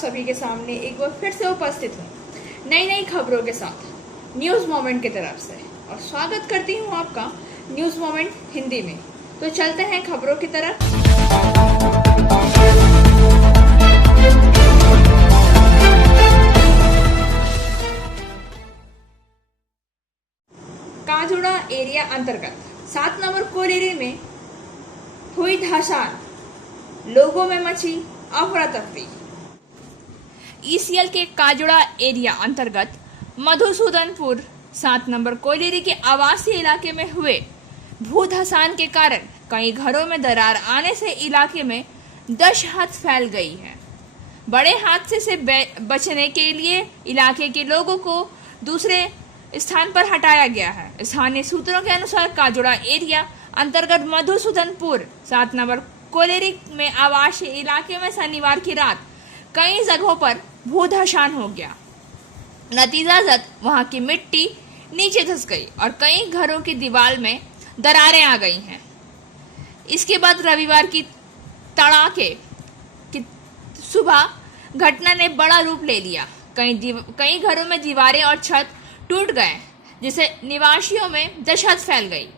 सभी के सामने एक बार फिर से उपस्थित हूँ नई नई खबरों के साथ न्यूज़ मोमेंट की तरफ से, और स्वागत करती हूँ आपका न्यूज़ मोमेंट हिंदी में। तो चलते हैं खबरों की तरफ। काजोड़ा एरिया अंतर्गत 7 नंबर कोलेरी में हुई धसान, लोगों में मची अफरा तफरी। ईसीएल के काजोड़ा एरिया अंतर्गत मधुसूदनपुर 7 नंबर कोलेरी के आवासीय इलाके में हुए भू धसान के कारण कई घरों में दरार आने से इलाके में दहशत फैल गई है। बड़े हादसे से बचने के लिए इलाके के लोगों को दूसरे स्थान पर हटाया गया है। स्थानीय सूत्रों के अनुसार काजोड़ा एरिया अंतर्गत मधुसूदनपुर 7 नंबर कोलेरी में आवासीय इलाके में शनिवार की रात कई जगहों पर भूधसान हो गया। नतीजतन वहां की मिट्टी नीचे धंस गई और कई घरों की दीवार में दरारें आ गई हैं। इसके बाद रविवार की तड़ाके की सुबह घटना ने बड़ा रूप ले लिया। कई घरों में दीवारें और छत टूट गए, जिससे निवासियों में दहशत फैल गई।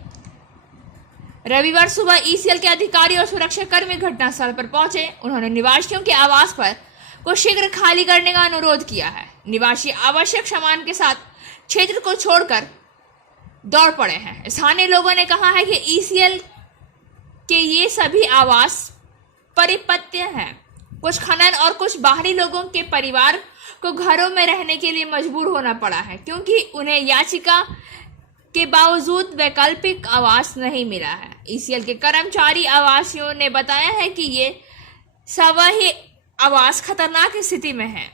रविवार सुबह ईसीएल के अधिकारी और सुरक्षाकर्मी घटनास्थल पर पहुंचे। उन्होंने निवासियों के आवास पर को शीघ्र खाली करने का अनुरोध किया है। निवासी आवश्यक सामान के साथ क्षेत्र को छोड़कर दौड़ पड़े हैं। स्थानीय लोगों ने कहा है कि ईसीएल के ये सभी आवास परिपत्य हैं। कुछ खनन और कुछ बाहरी लोगों के परिवार को घरों में रहने के लिए मजबूर होना पड़ा है, क्योंकि उन्हें याचिका के बावजूद वैकल्पिक आवास नहीं मिला है। ईसीएल के कर्मचारी आवासियों ने बताया है कि ये सभी आवास खतरनाक स्थिति में है।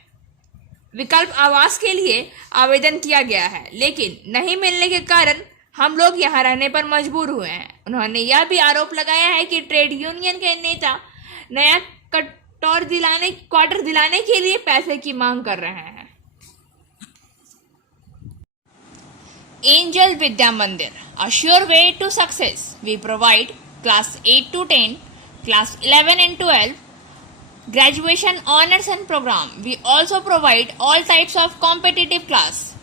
विकल्प आवास के लिए आवेदन किया गया है, लेकिन नहीं मिलने के कारण हम लोग यहाँ रहने पर मजबूर हुए हैं। उन्होंने यह भी आरोप लगाया है कि ट्रेड यूनियन के नेता नया क्वार्टर दिलाने के लिए पैसे की मांग कर रहे हैं। एंजल विद्या मंदिर, a sure way to success. We provide class 8 to 10, class 11 and 12, graduation honors and program. We also provide all types of competitive class.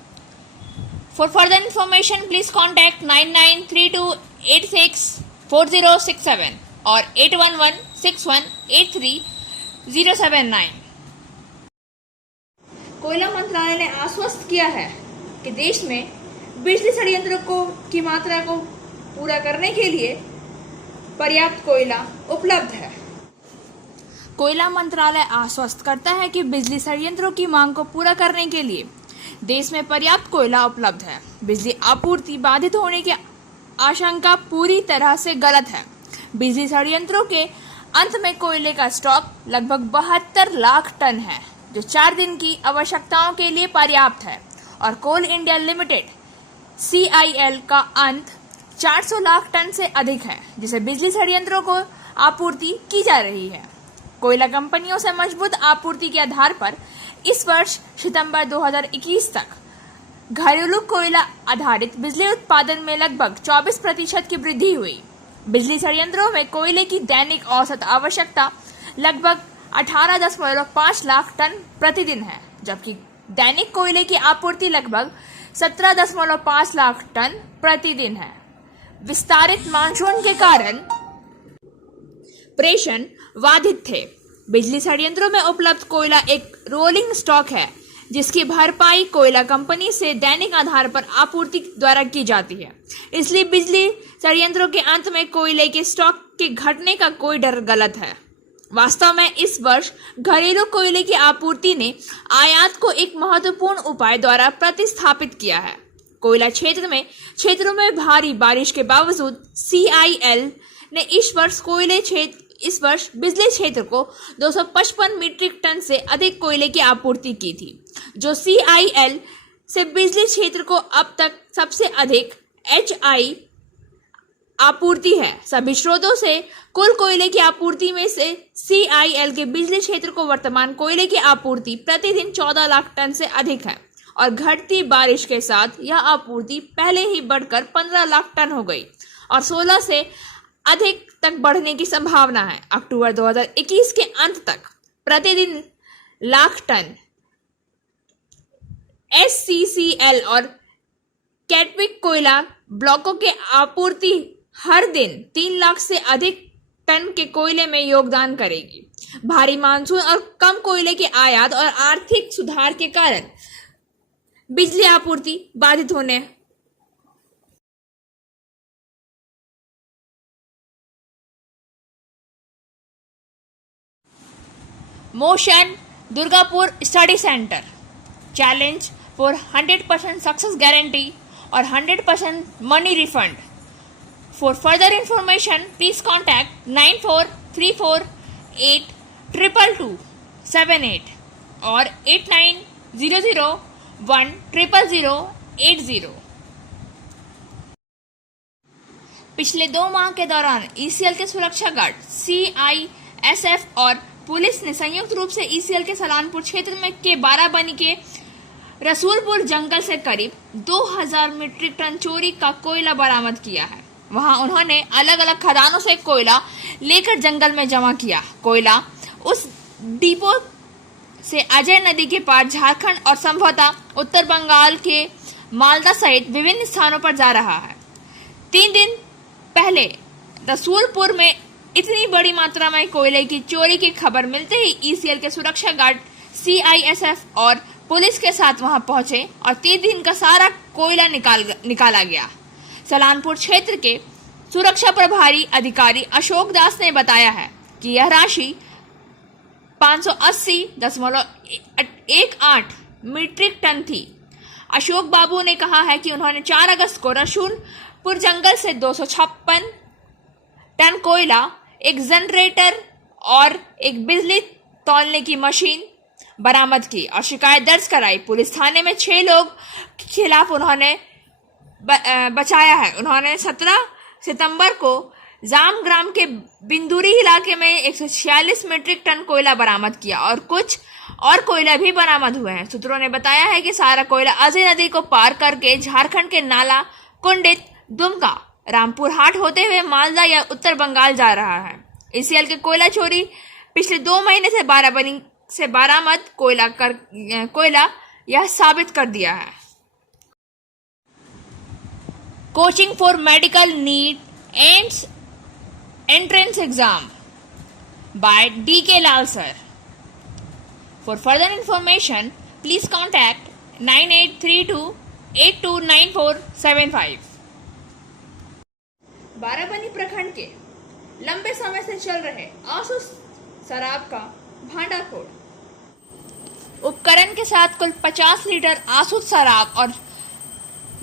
For further information, please contact 9932864067 or 8116183079. कोयला मंत्रालय ने आश्वस्त किया है कि देश में बिजली संयंत्रों की मात्रा को पूरा करने के लिए पर्याप्त कोयला उपलब्ध है। कोयला मंत्रालय आश्वस्त करता है कि बिजली संयंत्रों की मांग को पूरा करने के लिए देश में पर्याप्त कोयला उपलब्ध है। बिजली आपूर्ति बाधित होने की आशंका पूरी तरह से गलत है। बिजली संयंत्रों के अंत में कोयले का स्टॉक लगभग 72 लाख टन है, जो 4 दिन की आवश्यकताओं के लिए पर्याप्त है, और कोल इंडिया लिमिटेड CIL का अंत 400 लाख टन से अधिक है, जिसे बिजली संयंत्रों को आपूर्ति की जा रही है। कोयला कंपनियों से मजबूत आपूर्ति के आधार पर इस वर्ष सितंबर 2021 तक घरेलू कोयला आधारित बिजली उत्पादन में लगभग 24% की वृद्धि हुई। बिजली संयंत्रों में कोयले की दैनिक औसत आवश्यकता लगभग 18.5 लाख टन प्रतिदिन है, जबकि दैनिक कोयले की आपूर्ति लगभग 17.5 लाख टन प्रतिदिन है। विस्तारित मानसून के कारण प्रेषण बाधित थे। बिजली संयंत्रों में उपलब्ध कोयला एक रोलिंग स्टॉक है, जिसकी भरपाई कोयला कंपनी से दैनिक आधार पर आपूर्ति द्वारा की जाती है। इसलिए बिजली संयंत्रों के अंत में कोयले के स्टॉक के घटने का कोई डर गलत है। वास्तव में इस वर्ष घरेलू कोयले की आपूर्ति ने आयात को एक महत्वपूर्ण उपाय द्वारा प्रतिस्थापित किया है। कोयला क्षेत्रों में भारी बारिश के बावजूद CIL ने इस वर्ष बिजली क्षेत्र को 255 मीट्रिक टन से अधिक कोयले की आपूर्ति की थी, जो CIL से बिजली क्षेत्र को अब तक सबसे अधिक HI आपूर्ति है। सभी स्रोतों से कुल कोयले की आपूर्ति में से CIL के बिजली क्षेत्र को वर्तमान कोयले की आपूर्ति प्रतिदिन 14 लाख टन से अधिक है, और घटती बारिश के साथ यह आपूर्ति पहले ही बढ़कर 15 लाख टन हो गई और 16 से अधिक तक बढ़ने की संभावना है। अक्टूबर 2021 के अंत तक प्रतिदिन लाख टन SCCL और कैटविक कोयला ब्लॉकों के आपूर्ति हर दिन 3 लाख से अधिक टन के कोयले में योगदान करेगी। भारी मानसून और कम कोयले के आयात और आर्थिक सुधार के कारण बिजली आपूर्ति बाधित होने motion Durgapur study centre challenge for 100% success guarantee और 100% money refund. For further information please contact 9434822278 और 8900100080। पिछले 2 माह के दौरान ECL के सुरक्षा गार्ड CISF और पुलिस ने संयुक्त रूप से ECL के सलानपुर क्षेत्र में के बाराबनी के रसूलपुर जंगल से करीब 2000 मीट्रिक टन चोरी का कोयला बरामद किया है। वहां उन्होंने अलग अलग खदानों से कोयला लेकर जंगल में जमा किया। कोयला उस डिपो से अजय नदी के पार झारखंड और संभवतः उत्तर बंगाल के मालदा सहित विभिन्न स्थानों पर जा रहा है। 3 दिन पहले रसूलपुर में इतनी बड़ी मात्रा में कोयले की चोरी की खबर मिलते ही ECL के सुरक्षा गार्ड CISF और पुलिस के साथ वहां पहुंचे और 3 दिन का सारा कोयला निकाला गया। सलानपुर क्षेत्र के सुरक्षा प्रभारी अधिकारी अशोक दास ने बताया है कि यह राशि 580.18 मीट्रिक टन थी। अशोक बाबू ने कहा है कि उन्होंने 4 अगस्त को रसूलपुर जंगल से 256 टन कोयला, एक जनरेटर और एक बिजली तौलने की मशीन बरामद की और शिकायत दर्ज कराई। पुलिस थाने में 6 लोग के खिलाफ उन्होंने बचाया है। उन्होंने 17 सितंबर को जामग्राम के बिंदुरी इलाके में 146 मीट्रिक टन कोयला बरामद किया और कुछ और कोयला भी बरामद हुए हैं। सूत्रों ने बताया है कि सारा कोयला अजय नदी को पार करके झारखंड के नाला, कुंडित, दुमका, रामपुर हाट होते हुए मालदा या उत्तर बंगाल जा रहा है। ECL के कोयला चोरी पिछले 2 महीने से बाराबनी से बरामद कोयला यह साबित कर दिया है। Coaching for medical NEET ends entrance exam by DK Lal sir. For further information please contact 9832829475। Barabani प्रखंड के लंबे समय से चल रहे आसू शराब का भांडाफोड़ उपकरण के साथ कुल 50 लीटर आसू शराब और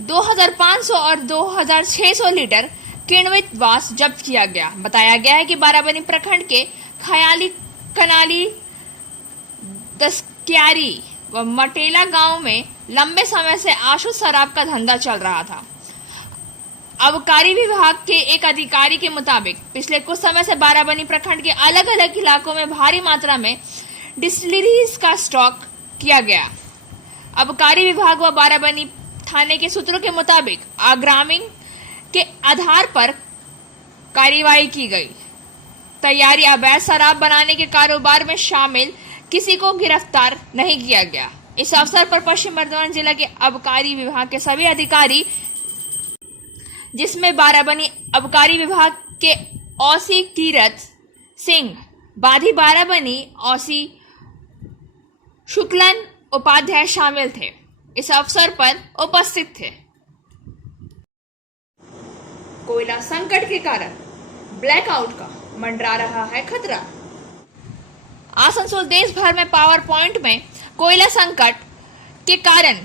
2500 और 2600 लीटर किण्वित वास जब्त किया गया। बताया गया है कि बाराबनी प्रखंड के खयाली, कनाली, दसक्यारी व मटेला गांव में लंबे समय से आसू शराब का धंधा चल रहा था। आबकारी विभाग के एक अधिकारी के मुताबिक पिछले कुछ समय से बाराबनी प्रखंड के अलग अलग इलाकों में भारी मात्रा में डिस्टिलरीज का स्टॉक किया गया। आबकारी विभाग व बाराबनी थाने के सूत्रों के मुताबिक आग्रामिंग के आधार पर कार्रवाई की गई। तैयारी अवैध शराब बनाने के कारोबार में शामिल किसी को गिरफ्तार नहीं किया गया। इस अवसर पर पश्चिम बर्धमान जिला के आबकारी विभाग के सभी अधिकारी, जिसमें बाराबनी आबकारी विभाग के औसी कीरत सिंह, बाधी बाराबनी औसी शुक्लन उपाध्याय शामिल थे, इस अवसर पर उपस्थित थे। कोयला संकट के कारण ब्लैकआउट का मंडरा रहा है खतरा। आसनसोल देश भर में पावर पॉइंट में कोयला संकट के कारण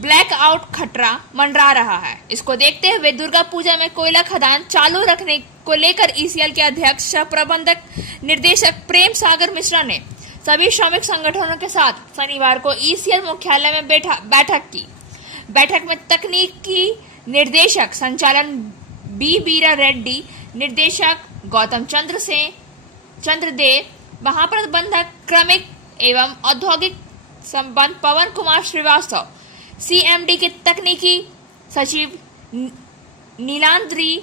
ब्लैकआउट खतरा मंडरा रहा है। इसको देखते हुए दुर्गा पूजा में कोयला खदान चालू रखने को लेकर ECL के अध्यक्ष सह प्रबंधक निर्देशक प्रेम सागर मिश्रा ने सभी श्रमिक संगठनों के साथ शनिवार को ECL मुख्यालय में बैठक की। बैठक में तकनीकी निर्देशक संचालन B बीरा रेड्डी, निर्देशक गौतम चंद्रदेव, महाप्रबंधक क्रमिक एवं औद्योगिक संबंध पवन कुमार श्रीवास्तव, CMD के तकनीकी सचिव नीलांद्री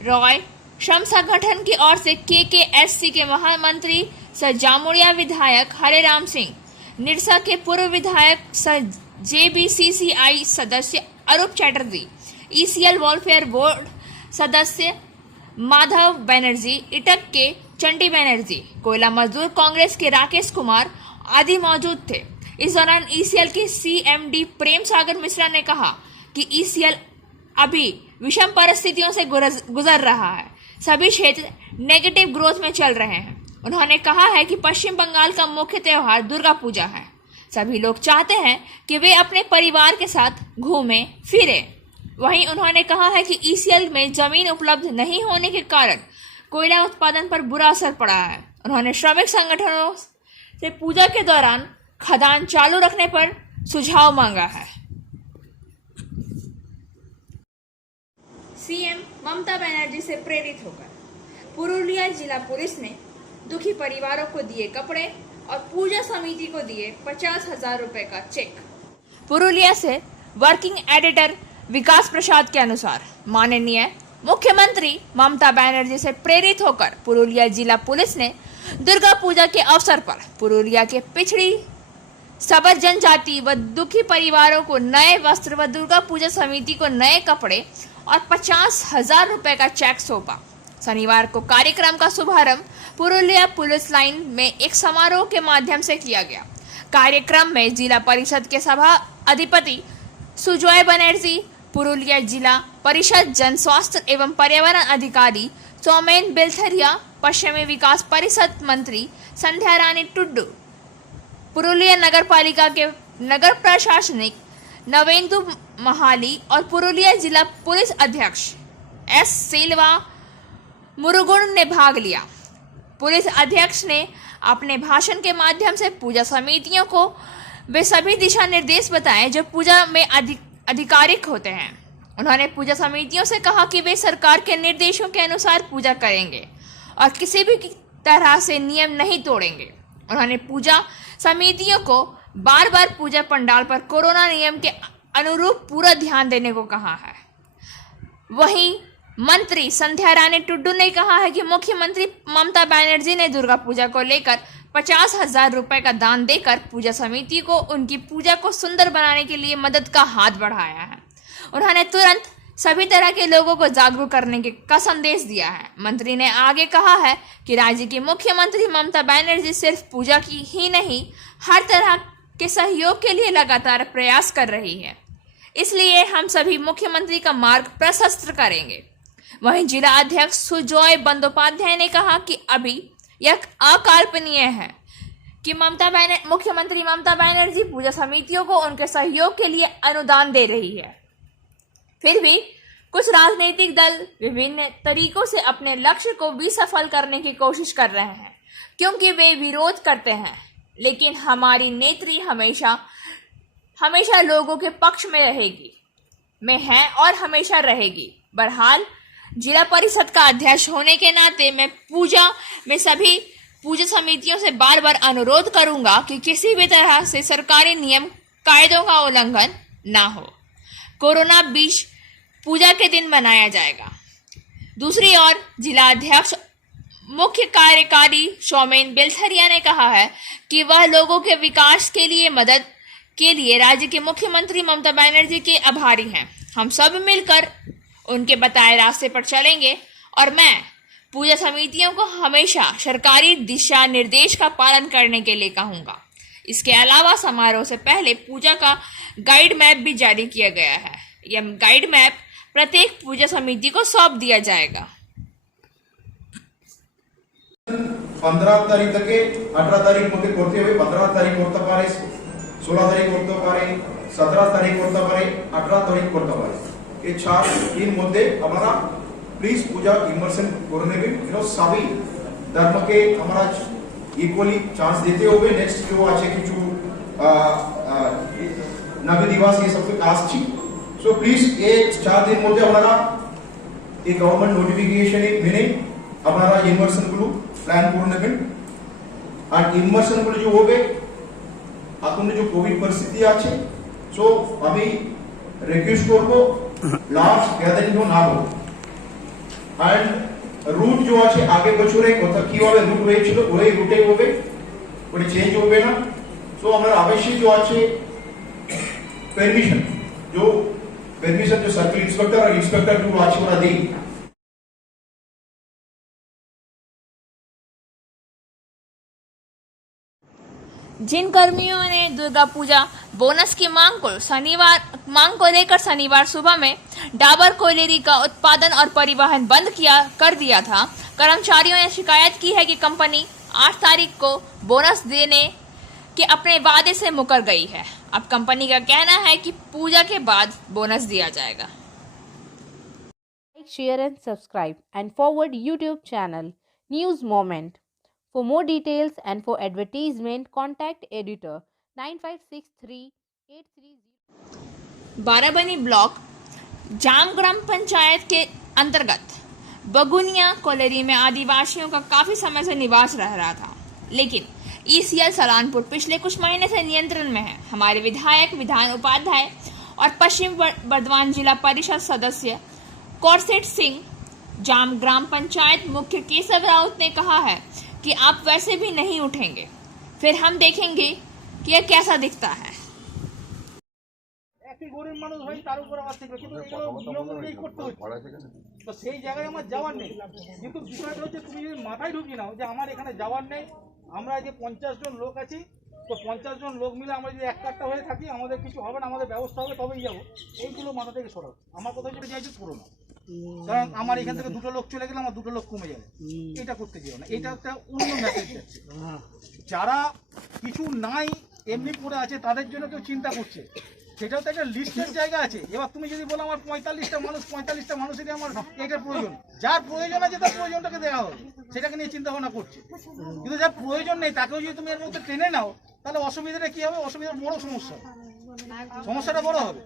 रॉय, श्रम संगठन की ओर से KKSC के महामंत्री सर जामुड़िया विधायक हरेराम सिंह, निरसा के पूर्व विधायक सर JBCCI सदस्य अरूप चैटर्जी, ECL वेलफेयर बोर्ड सदस्य माधव बनर्जी, इटक के चंडी बनर्जी, कोयला मजदूर कांग्रेस के राकेश कुमार आदि मौजूद थे। इस दौरान ECL के CMD प्रेम सागर मिश्रा ने कहा कि ECL अभी विषम परिस्थितियों से गुजर रहा है, सभी क्षेत्र नेगेटिव ग्रोथ में चल रहे हैं। उन्होंने कहा है कि पश्चिम बंगाल का मुख्य त्योहार दुर्गा पूजा है, सभी लोग चाहते हैं कि वे अपने परिवार के साथ घूमें फिरें। वहीं उन्होंने कहा है कि ECL में जमीन उपलब्ध नहीं होने के कारण कोयला उत्पादन पर बुरा असर पड़ा है। उन्होंने श्रमिक संगठनों से पूजा के दौरान खदान चालू रखने पर सुझाव मांगा है। सीएम ममता बनर्जी से प्रेरित होकर पुरुलिया जिला पुलिस ने दुखी परिवारों को दिए कपड़े और पूजा समिति को दिए 50,000 रुपए का चेक। पुरुलिया से वर्किंग एडिटर विकास प्रसाद के अनुसार माननीय मुख्यमंत्री ममता बनर्जी से प्रेरित होकर पुरुलिया जिला पुलिस ने दुर्गा पूजा के अवसर पर पुरुलिया के पिछड़ी सबर जनजाति व दुखी परिवारों को नए वस्त्र व दुर्गा पूजा समिति को नए कपड़े और 50,000 रुपए का चेक सौंपा। शनिवार को कार्यक्रम का शुभारंभ पुरुलिया पुलिस लाइन में एक समारोह के माध्यम से किया गया। कार्यक्रम में जिला परिषद के सभा अधिपति सुजॉय बनर्जी, पुरुलिया जिला परिषद जन स्वास्थ्य एवं पर्यावरण अधिकारी सौमेन बेलथरिया, पश्चिमी विकास परिषद मंत्री संध्या रानी टुड्डू, पुरुलिया नगर पालिका के नगर प्रशासनिक नवेंदु महाली और पुरुलिया जिला पुलिस अध्यक्ष S सिल्वा मुरुगुण ने भाग लिया। पुलिस अध्यक्ष ने अपने भाषण के माध्यम से पूजा समितियों को वे सभी दिशा निर्देश बताए जो पूजा में आधिकारिक होते हैं। उन्होंने पूजा समितियों से कहा कि वे सरकार के निर्देशों के अनुसार पूजा करेंगे और किसी भी तरह से नियम नहीं तोड़ेंगे। उन्होंने पूजा समितियों को बार बार पूजा पंडाल पर कोरोना नियम के अनुरूप पूरा ध्यान देने को कहा है। वहीं मंत्री संध्या रानी टुड्डू ने कहा है कि मुख्यमंत्री ममता बनर्जी ने दुर्गा पूजा को लेकर 50,000 रुपए का दान देकर पूजा समिति को उनकी पूजा को सुंदर बनाने के लिए मदद का हाथ बढ़ाया है। उन्होंने तुरंत सभी तरह के लोगों को जागरूक करने का संदेश दिया है। मंत्री ने आगे कहा है कि राज्य की मुख्यमंत्री ममता बनर्जी सिर्फ पूजा की ही नहीं, हर तरह के सहयोग के लिए लगातार प्रयास कर रही है, इसलिए हम सभी मुख्यमंत्री का मार्ग प्रशस्त करेंगे। वहीं जिला अध्यक्ष सुजॉय बंदोपाध्याय ने कहा कि अभी यह अकल्पनीय है कि मुख्यमंत्री ममता बनर्जी पूजा समितियों को उनके सहयोग के लिए अनुदान दे रही है। फिर भी कुछ राजनीतिक दल विभिन्न तरीकों से अपने लक्ष्य को भी सफल करने की कोशिश कर रहे हैं, क्योंकि वे विरोध करते हैं, लेकिन हमारी नेत्री हमेशा लोगों के पक्ष में है और हमेशा रहेगी। बहरहाल जिला परिषद का अध्यक्ष होने के नाते मैं पूजा में सभी पूजा समितियों से बार बार अनुरोध करूंगा कि किसी भी तरह से सरकारी नियम कायदों का उल्लंघन ना हो। कोरोना बीच पूजा के दिन मनाया जाएगा। दूसरी ओर जिला अध्यक्ष मुख्य कार्यकारी सौमेन बेलथरिया ने कहा है कि वह लोगों के विकास के लिए मदद के लिए राज्य के मुख्यमंत्री ममता बनर्जी के आभारी हैं। हम सब मिलकर उनके बताए रास्ते पर चलेंगे और मैं पूजा समितियों को हमेशा सरकारी दिशा निर्देश का पालन करने के लिए कहूँगा। इसके अलावा समारोह से पहले पूजा का गाइड मैप भी जारी किया गया है। यह गाइड मैप प्रत्येक पूजा समिति को सौंप दिया जाएगा। 15 तारीख तक 18 तारीख मध्य करते हुए 15 तारीख करते पारे, 16 तारीख करते पारे, 17 तारीख करते पारे, 18 तारीख करते पारे। ये 4 दिन मध्य हमारा प्लीज पूजा इमर्शन करने में सभी धर्म के हमारा इक्वली चांस देते हुए नेक्स्ट जो अच्छे কিছু नबी दिवस ये सब कास्ट छी। सो प्लीज ये 4 दिन मध्य हमारा ये गवर्नमेंट नोटिफिकेशन मेने हमारा इमर्शन गुलो प्लान করে নেবেন। আর ইমার্শন গুলো যে হবে এখন যে কোভিড পরিস্থিতি আছে, সো আমি রিকোয়েস্ট করব লার্জ গ্যাদারিং না হোক। এন্ড রুট যে আছে আগে বছরে কিভাবে রুট হয়েছিল ওই রুটে হবে, ওটা চেঞ্জ হবে না। সো আমরা অবশ্যই যে আছে परमिशन जो सर्किल इंस्पेक्टर और इंस्पेक्टर जो আছে ওরা দেই। जिन कर्मियों ने दुर्गा पूजा बोनस की मांग को लेकर शनिवार सुबह में डाबर कोयलेरी का उत्पादन और परिवहन बंद कर दिया था, कर्मचारियों ने शिकायत की है कि कंपनी 8 तारीख को बोनस देने के अपने वादे से मुकर गई है। अब कंपनी का कहना है कि पूजा के बाद बोनस दिया जाएगा। Like, share and subscribe and forward YouTube channel News Moment. For more details and for advertisement, contact editor 956383. Barabani block जाम ग्राम पंचायत के अंतर्गत बगुनिया कोलेरी में आदिवासियों का काफी समय से निवास रह रहा था, लेकिन ईसीएल सलानपुर पिछले कुछ महीने से नियंत्रण में है। हमारे विधायक, विधान उपाध्याय और पश्चिम बर्धमान जिला परिषद सदस्य कौरसेठ सिंह, जाम ग्राम पंचायत मुख्य केशव राउत ने कहा है कि आप वैसे भी नहीं उठेंगे, फिर हम देखेंगे कि यह कैसा दिखता है। একই গরিব মানুষ হয়, তার উপর আবার থেকে কিন্তু এগুলো নিয়ম অনুযায়ী করতে হচ্ছে। তো সেই জায়গায় আমার যাওয়ার নেই, কিন্তু বিষয়টা হচ্ছে তুমি যদি মাথায় ঢুকিয়ে নাও যে আমার এখানে যাওয়ার নেই, আমরা যে 50 জন লোক আছি, তো 50 জন লোক মিলে আমরা যদি এক কাট্টা হয়ে থাকি আমাদের কিছু হবে না, আমাদের ব্যবস্থা হবে তবেই যাবো, এইগুলো মাথা থেকে সরাও। আমার কথা যেটা চাইছি করো না, কারণ আমার এখান থেকে 2টো লোক চলে গেলে আমার 2টো লোক কমে যাবে, এটা করতে চাও না। এটা একটা অন্য মেসেজ যাচ্ছে। যারা কিছু নাই এমনি পড়ে আছে তাদের জন্য কেউ চিন্তা করছে, সেটাও তো একটা লিস্টের জায়গা আছে। এবার তুমি যদি বলো আমার 45টা মানুষেরই আমার এটার প্রয়োজন, যার প্রয়োজন আছে তার প্রয়োজনটাকে দেওয়া হবে, সেটাকে নিয়ে চিন্তা ভাবনা করছে। কিন্তু যার প্রয়োজন নেই তাকেও যদি তুমি এর মধ্যে টেনে নাও, তাহলে অসুবিধাটা কি হবে? অসুবিধার বড় সমস্যাটা বড় হবে।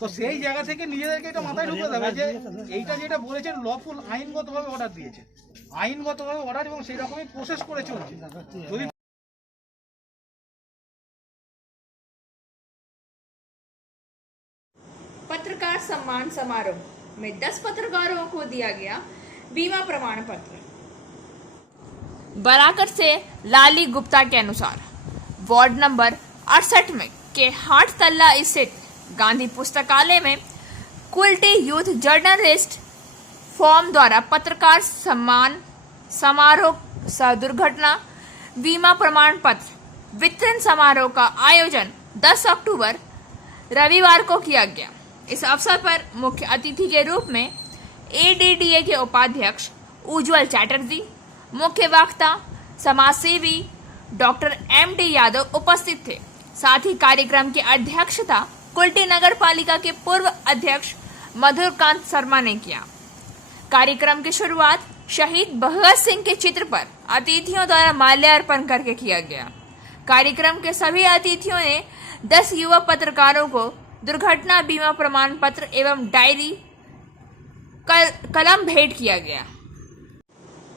তো সেই জায়গা থেকে নিজেদেরকে এটা মাথায় ঢুকে দেবে যে এইটা যেটা বলেছেন লফুল, আইনগতভাবে অর্ডার দিয়েছে, আইনগতভাবে অর্ডার এবং সেই রকমই প্রসেস করে চলছে। যদি पत्रकार सम्मान समारोह में 10 पत्रकारों को दिया गया बीमा प्रमाण पत्र। बराकर से लाली गुप्ता के अनुसार वार्ड नंबर 68 में के हाट तल्ला स्थित गांधी पुस्तकालय में कुल्टी यूथ जर्नलिस्ट फॉर्म द्वारा पत्रकार सम्मान समारोह दुर्घटना बीमा प्रमाण पत्र वितरण समारोह का आयोजन 10 अक्टूबर रविवार को किया गया। इस अवसर पर मुख्य अतिथि के रूप में एडीडीए के उपाध्यक्ष उज्जवल चैटर्जी, मुख्य वक्ता समाजसेवी डॉक्टर एमडी यादव उपस्थित थे। साथ ही कार्यक्रम की अध्यक्षता कुल्टी नगर पालिका के पूर्व अध्यक्ष मधुरकांत शर्मा ने किया। कार्यक्रम की शुरुआत शहीद भगत सिंह के चित्र पर अतिथियों द्वारा माल्यार्पण करके किया गया। कार्यक्रम के सभी अतिथियों ने 10 युवा पत्रकारों को दुर्घटना बीमा प्रमाण पत्र एवं डायरी कलम भेंट किया गया।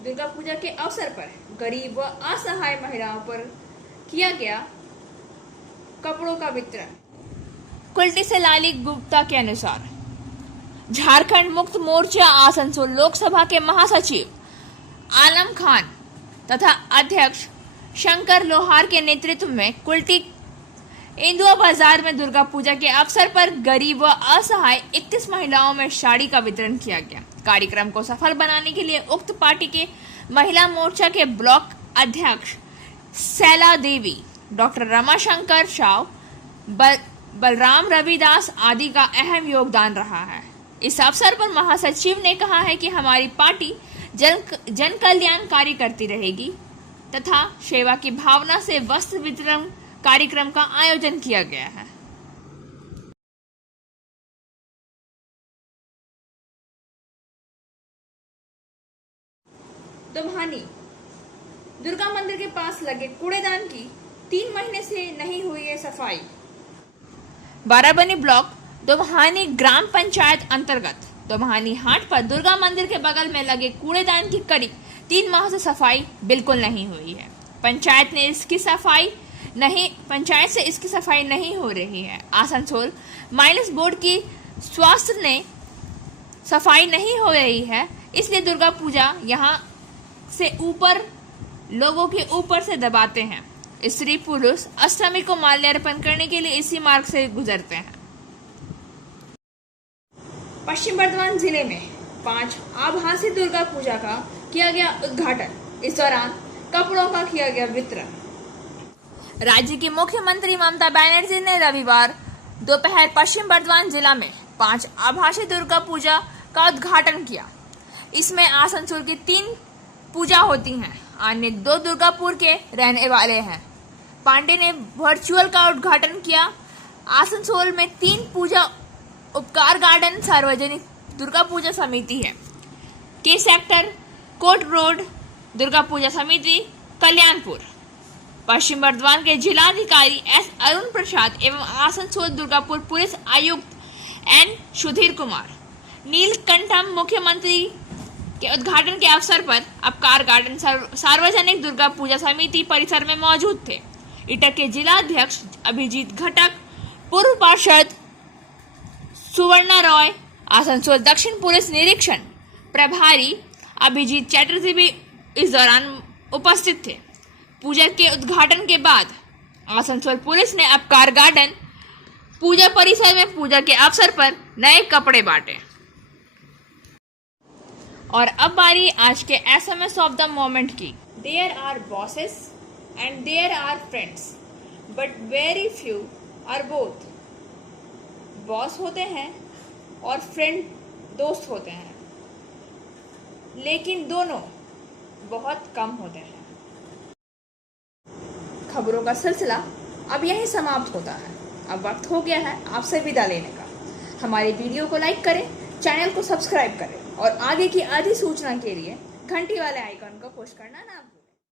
दुर्गा पूजा के अवसर पर गरीब व असहाय महिलाओं पर किया गया कपड़ों का वितरण। कुल्टी से लाली गुप्ता के अनुसार झारखंड मुक्त मोर्चा आसनसोल लोकसभा के महासचिव आलम खान तथा अध्यक्ष शंकर लोहार के नेतृत्व में कुल्टी इंदुआ बाजार में दुर्गा पूजा के अवसर पर गरीब व असहाय 31 महिलाओं में साड़ी का वितरण किया गया। कार्यक्रम को सफल बनाने के लिए उक्त पार्टी के महिला मोर्चा के ब्लॉक अध्यक्ष सैला देवी, डॉक्टर रमाशंकर शाव, बलराम रविदास आदि का अहम योगदान रहा है। इस अवसर पर महासचिव ने कहा है कि हमारी पार्टी जन कल्याणकारी करती रहेगी तथा सेवा की भावना से वस्त्र वितरण कार्यक्रम का आयोजन किया गया है। दुम्हानी दुर्गा मंदिर के पास लगे कूड़ेदान की 3 महीने से नहीं हुई है सफाई। बाराबनी ब्लॉक दुम्हानी ग्राम पंचायत अंतर्गत दुम्हानी हाट पर दुर्गा मंदिर के बगल में लगे कूड़ेदान की करीब 3 माह से सफाई बिल्कुल नहीं हुई है। पंचायत से इसकी सफाई नहीं हो रही है। आसनसोल माइनस बोर्ड की स्वास्थ्य ने सफाई नहीं हो रही है। इसलिए दुर्गा पूजा यहाँ से ऊपर लोगों के ऊपर से दबाते हैं। स्त्री पुरुष अष्टमी को माल्यार्पण करने के लिए इसी मार्ग से गुजरते हैं। पश्चिम बर्धमान जिले में 5 आभासी दुर्गा पूजा का किया गया उद्घाटन। इस दौरान कपड़ों का किया गया वितरण। राज्य की मुख्यमंत्री ममता बनर्जी ने रविवार दोपहर पश्चिम बर्धमान जिला में 5 आभासी दुर्गा पूजा का उद्घाटन किया। इसमें आसनसोल की 3 पूजा होती हैं। अन्य 2 दुर्गापुर के रहने वाले हैं। पांडे ने वर्चुअल का उद्घाटन किया। आसनसोल में 3 पूजा उपकार गार्डन सार्वजनिक दुर्गा पूजा समिति है। के sector coat road Durga Puja समिति कल्याणपुर। पश्चिम बर्धमान के जिलाधिकारी एस अरुण प्रसाद एवं आसनसोल दुर्गापुर पुलिस आयुक्त एन सुधीर कुमार नीलकंठम मुख्यमंत्री के उद्घाटन के अवसर पर अपकार गार्डन सार्वजनिक दुर्गा पूजा समिति परिसर में मौजूद थे। इटक के जिलाध्यक्ष अभिजीत घटक, पूर्व पार्षद सुवर्णा रॉय, आसनसोल दक्षिण पुलिस निरीक्षण प्रभारी अभिजीत चैटर्जी भी इस दौरान उपस्थित थे। पूजा के उद्घाटन के बाद आसनसोल पुलिस ने अपकार गार्डन पूजा परिसर में पूजा के अवसर पर नए कपड़े बांटे। और अब बारी आज के SMS ऑफ द मोमेंट की। There are bosses and there are friends but very few are both. Boss होते हैं और फ्रेंड दोस्त होते हैं, लेकिन दोनों बहुत कम होते हैं। खबरों का सिलसिला अब यहीं समाप्त होता है। अब वक्त हो गया है आपसे विदा लेने का। हमारे वीडियो को लाइक करें, चैनल को सब्सक्राइब करें और आगे की अधिसूचना के लिए घंटी वाले आइकॉन को पुश करना ना